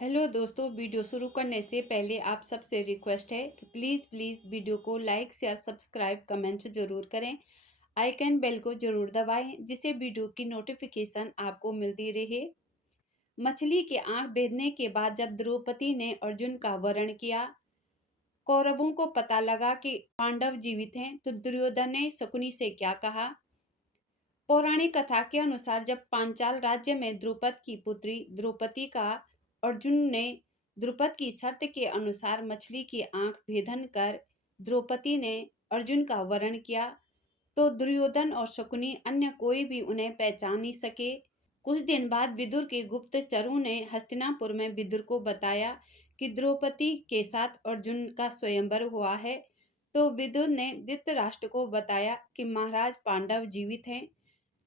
Hello दोस्तों, video शुरू करने से पहले आप सबसे रिक्वेस्ट है कि प्लीज़ वीडियो को लाइक शेयर सब्सक्राइब कमेंट ज़रूर करें। आइकन बेल को ज़रूर दबाएं जिससे वीडियो की नोटिफिकेशन आपको मिलती रहे। मछली के आंख बेधने के बाद जब द्रौपदी ने अर्जुन का वरण किया, कौरवों को पता लगा कि पांडव जीवित हैं, तो दुर्योधन ने शकुनी से क्या कहा। पौराणिक कथा के अनुसार जब पांचाल राज्य में द्रुपद की पुत्री द्रौपदी का अर्जुन ने द्रुपद की शर्त के अनुसार मछली की आंख भेदन कर द्रौपदी ने अर्जुन का वरण किया, तो दुर्योधन और शकुनी अन्य कोई भी उन्हें पहचान नहीं सके। कुछ दिन बाद विदुर के गुप्तचरों ने हस्तिनापुर में विदुर को बताया कि द्रौपदी के साथ अर्जुन का स्वयंवर हुआ है। तो विदुर ने धृतराष्ट्र को बताया कि महाराज पांडव जीवित हैं।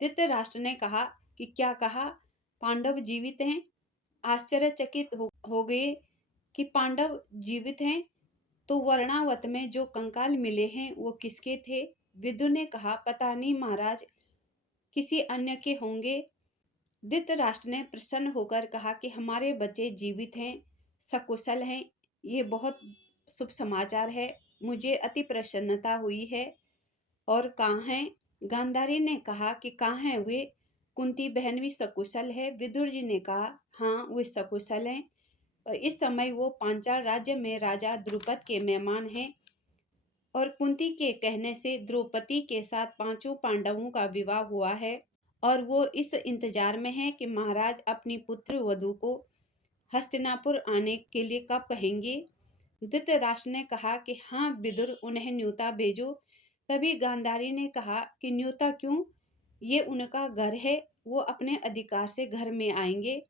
धृतराष्ट्र ने कहा कि क्या कहा, पांडव जीवित हैं? आश्चर्यचकित हो गए कि पांडव जीवित हैं, तो वर्णावत में जो कंकाल मिले हैं वो किसके थे? विदुर ने कहा, पता नहीं महाराज, किसी अन्य के होंगे। धृतराष्ट्र ने प्रसन्न होकर कहा कि हमारे बच्चे जीवित हैं, सकुशल हैं, ये बहुत शुभ समाचार है, मुझे अति प्रसन्नता हुई है। और कहाँ हैं? गांधारी ने कहा कि कहाँ हैं वे? कुंती बहन भी सकुशल है। विदुर जी ने कहा, हाँ वे सकुशल हैं, और इस समय वो पांचाल राज्य में राजा द्रुपद के मेहमान हैं। और कुंती के कहने से द्रौपदी के साथ पांचों पांडवों का विवाह हुआ है, और वो इस इंतजार में है कि महाराज अपनी पुत्र वधू को हस्तिनापुर आने के लिए कब कहेंगे। धृतराष्ट्र ने कहा कि हाँ विदुर, उन्हें न्योता भेजो। तभी गांधारी ने कहा कि न्योता क्यों, ये उनका घर है, वो अपने अधिकार से घर में आएंगे,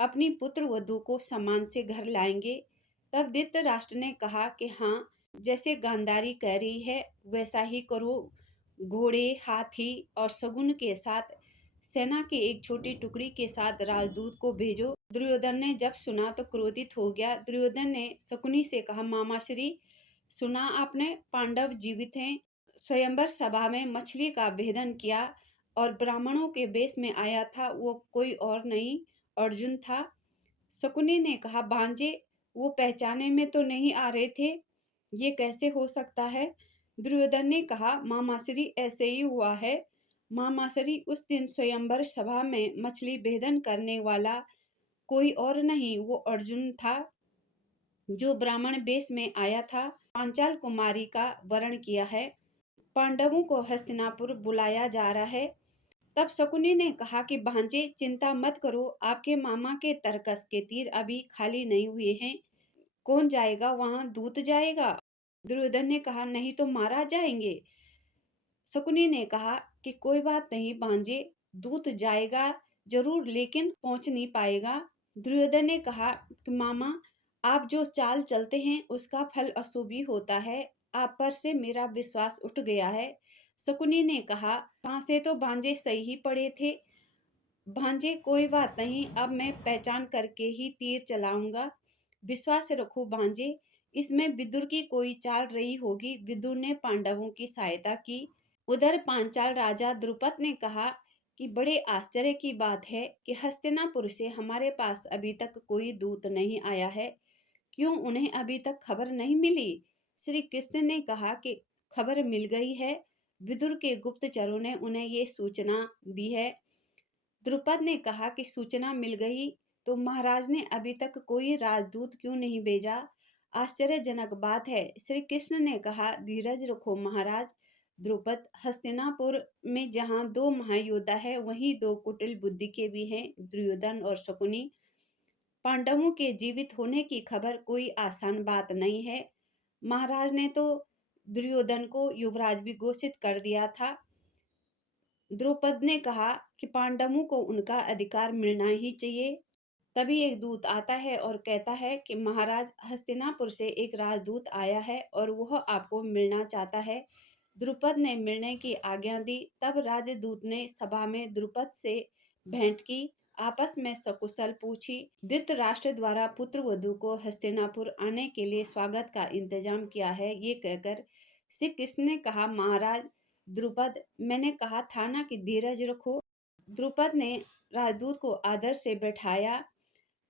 अपनी पुत्र वधू को सम्मान से घर लाएंगे। तब धृतराष्ट्र ने कहा कि हाँ, जैसे गांधारी कह रही है वैसा ही करो। घोड़े, हाथी और शगुन के साथ सेना की एक छोटी टुकड़ी के साथ राजदूत को भेजो। दुर्योधन ने जब सुना तो क्रोधित हो गया। दुर्योधन ने शकुनी से कहा, मामाश्री, सुना आपने, पांडव जीवित हैं। स्वयंवर सभा में मछली का भेदन किया और ब्राह्मणों के वेश में आया था, वो कोई और नहीं अर्जुन था। शकुनी ने कहा, भांजे, वो पहचाने में तो नहीं आ रहे थे, ये कैसे हो सकता है? दुर्योधन ने कहा, मामाश्री ऐसे ही हुआ है। मामाश्री, उस दिन स्वयंवर सभा में मछली भेदन करने वाला कोई और नहीं, वो अर्जुन था जो ब्राह्मण वेश में आया था। पांचाल कुमारी का वरण किया है। पांडवों को हस्तिनापुर बुलाया जा रहा है। तब शकुनी ने कहा कि भांजे, चिंता मत करो, आपके मामा के तरकस के तीर अभी खाली नहीं हुए हैं। कौन जाएगा वहां? दूत जाएगा। दुर्योधन ने कहा, नहीं तो मारा जाएंगे। शकुनी ने कहा कि कोई बात नहीं भांजे, दूत जाएगा जरूर, लेकिन पहुंच नहीं पाएगा। दुर्योधन ने कहा कि मामा, आप जो चाल चलते हैं उसका फल अशुभ ही होता है, आप पर से मेरा विश्वास उठ गया है। शकुनी ने कहा, कहाँ से तो भांजे सही ही पड़े थे। भांजे कोई बात नहीं, अब मैं पहचान करके ही तीर चलाऊंगा, विश्वास रखो भांजे, इसमें विदुर की कोई चाल रही होगी। विदुर ने पांडवों की सहायता की। उधर पांचाल राजा द्रुपद ने कहा कि बड़े आश्चर्य की बात है कि हस्तिनापुर से हमारे पास अभी तक कोई दूत नहीं आया है, क्यों उन्हें अभी तक खबर नहीं मिली? श्री कृष्ण ने कहा कि खबर मिल गई है, विदुर के गुप्तचरों ने उन्हें ये सूचना दी है। द्रुपद ने कहा कि सूचना मिल गई, तो महाराज ने अभी तक कोई राजदूत क्यों नहीं भेजा? आश्चर्यजनक बात है। श्री कृष्ण ने कहा, धीरज रखो महाराज। द्रुपद, हस्तिनापुर में जहाँ दो महायोद्धा है वहीं दो कुटिल बुद्धि के भी हैं, दुर्योधन और शकुनी। पांडवों के जीवित होने की खबर कोई आसान बात नहीं है। महाराज ने तो दुर्योधन को युवराज भी घोषित कर दिया था। द्रौपद ने कहा कि पांडवों को उनका अधिकार मिलना ही चाहिए। तभी एक दूत आता है और कहता है कि महाराज, हस्तिनापुर से एक राजदूत आया है और वह आपको मिलना चाहता है। द्रुपद ने मिलने की आज्ञा दी। तब राजदूत ने सभा में द्रुपद से भेंट की, आपस में सकुशल पूछी। धृतराष्ट्र द्वारा पुत्र वधू को हस्तिनापुर आने के लिए स्वागत का इंतजाम किया है, ये कहकर श्री कृष्ण ने कहा, महाराज द्रुपद, मैंने कहा था ना कि धीरज रखो। द्रुपद ने राजदूत को आदर से बैठाया।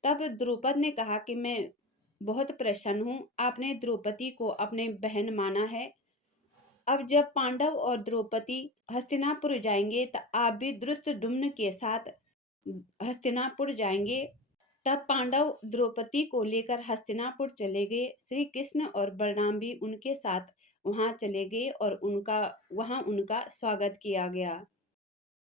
तब द्रौपद ने कहा कि मैं बहुत प्रसन्न हूँ, आपने द्रौपदी को अपने बहन माना है। अब जब पांडव और द्रौपदी हस्तिनापुर जाएंगे तो आप भी धृष्टद्युम्न के साथ हस्तिनापुर जाएंगे। तब पांडव द्रौपदी को लेकर हस्तिनापुर चले गए। श्री कृष्ण और बलराम भी उनके साथ वहां चले गए और उनका स्वागत किया गया।